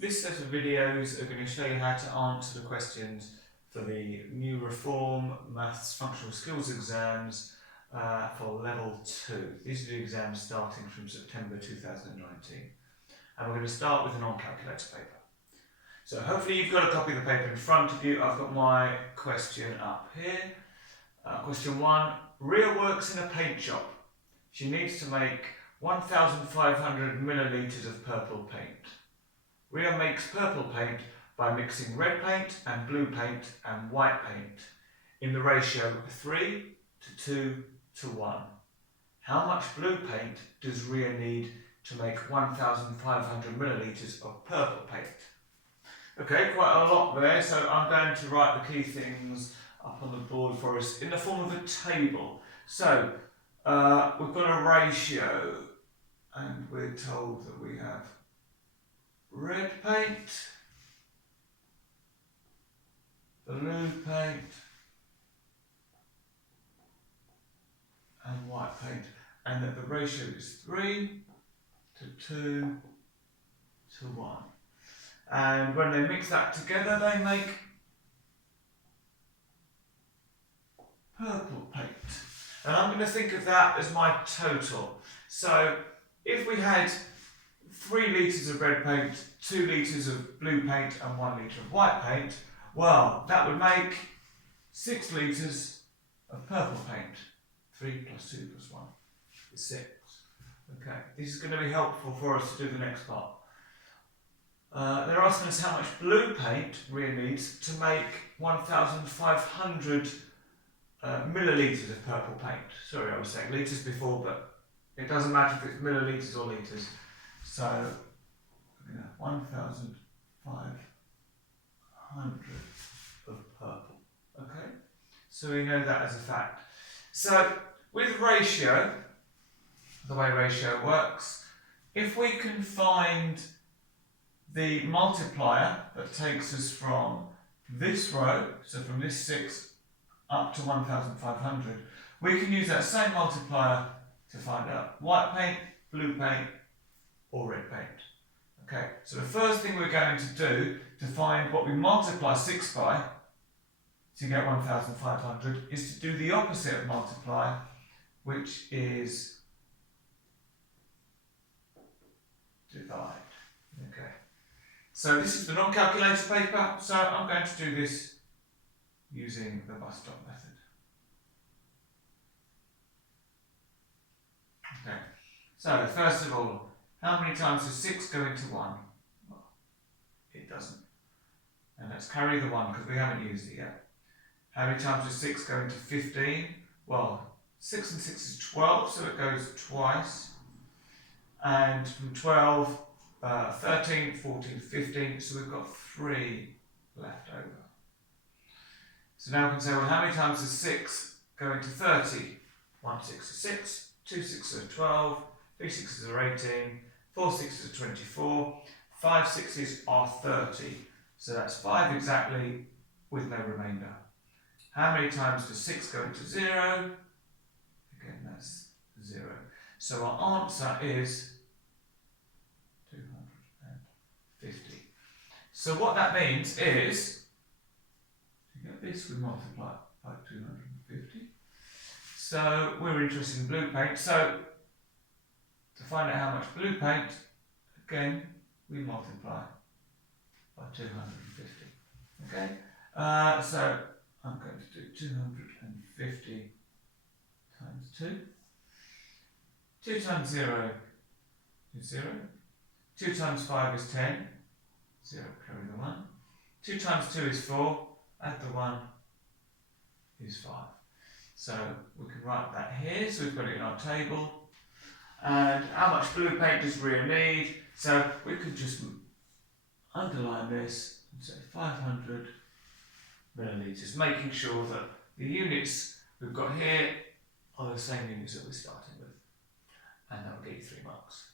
This set of videos are going to show you how to answer the questions for the new Reform Maths Functional Skills exams for Level 2. These are the exams starting from September 2019. And we're going to start with a non-calculator paper. So hopefully you've got a copy of the paper in front of you. I've got my question up here. Question 1. Ria works in a paint shop. She needs to make 1,500 millilitres of purple paint. Ria makes purple paint by mixing red paint and blue paint and white paint in the ratio 3 to 2 to 1. How much blue paint does Ria need to make 1,500 millilitres of purple paint? Okay, quite a lot there, so I'm going to write the key things up on the board for us in the form of a table. So, we've got a ratio, and we're told that we have red paint, blue paint, and white paint, and that the ratio is 3 to 2 to 1. And when they mix that together, they make purple paint. And I'm going to think of that as my total. So if we had 3 litres of red paint, 2 litres of blue paint and 1 litre of white paint, well, that would make 6 litres of purple paint. 3 plus 2 plus 1 is 6. Okay, this is going to be helpful for us to do the next part. They're asking us how much blue paint Ria needs to make 1,500 millilitres of purple paint. Sorry, I was saying litres before, but it doesn't matter if it's millilitres or litres. So, 1,500 of purple. Okay, so we know that as a fact. So, with ratio, the way ratio works, if we can find the multiplier that takes us from this row, so from this 6 up to 1,500, we can use that same multiplier to find out white paint, blue paint, or red paint. Okay, so the first thing we're going to do to find what we multiply 6 by to get 1,500 is to do the opposite of multiply, which is divide. Okay, so this is the non-calculator paper, so I'm going to do this using the bus stop method. Okay, so first of all, how many times does 6 go into 1? Well, it doesn't. And let's carry the 1 because we haven't used it yet. How many times does 6 go into 15? Well, 6 and 6 is 12, so it goes twice. And from 12, 13, 14, 15, so we've got 3 left over. So now we can say, well, how many times does 6 go into 30? 1 6 is 6, 2 6s are 12, 3 6s are 18, 4 6s are 24, 5 6s are 30. So that's 5 exactly with no remainder. How many times does 6 go into 0? Again, that's 0. So our answer is 250. So what that means is, to get this, we multiply by 250. So we're interested in blue paint. So to find out how much blue paint, again, we multiply by 250. Okay? So I'm going to do 250 times 2. 2 times 0 is 0. 2 times 5 is 10. 0, carry the 1. 2 times 2 is 4. Add the 1 is 5. So we can write that here. So we've got it in our table. And how much blue paint does Ria need? So we could just underline this and say 500 millilitres, making sure that the units we've got here are the same units that we're starting with. And that will get you 3 marks.